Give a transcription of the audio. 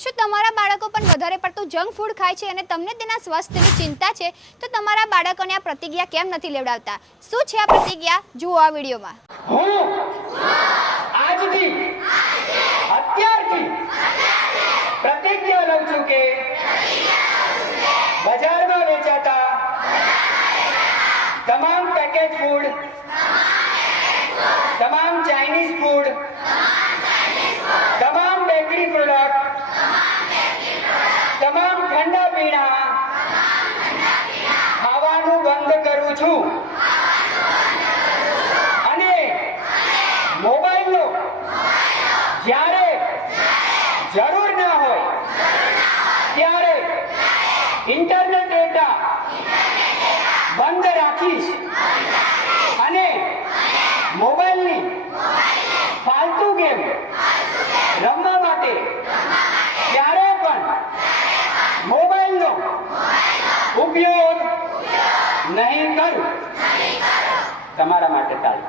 શું તમારા બાળકો પણ વધારે પડતું જંક ફૂડ ખાય છે અને તમને તેના સ્વાસ્થ્યની ચિંતા છે? તો તમારા બાળકોને આ પ્રતિજ્ઞા કેમ નથી લેવડાવતા? શું છે આ પ્રતિજ્ઞા જુઓ આ વિડીયોમાં. હું આજથી, અત્યારથી પ્રતિજ્ઞા લઉં છું કે બજારમાં વેચાતા તમામ પેકેજ ફૂડ તમામ ચાઇનીઝ ફૂડ તમામ બેકરી પ્રોડક્ટ તમામ ઠંડા પીણા ખાવાનું બંધ કરું છું અને મોબાઈલનો જ્યારે જરૂર ના હોય, ત્યારે ઇન્ટરનેટ ડેટા બંધ રાખીશ અને મોબાઈલની ફાલતુ ગેમ રમવા માટે ક્યારે પણ મોબાઈલનો ઉપયોગ નહીં કરું. તમારા માટે તાળી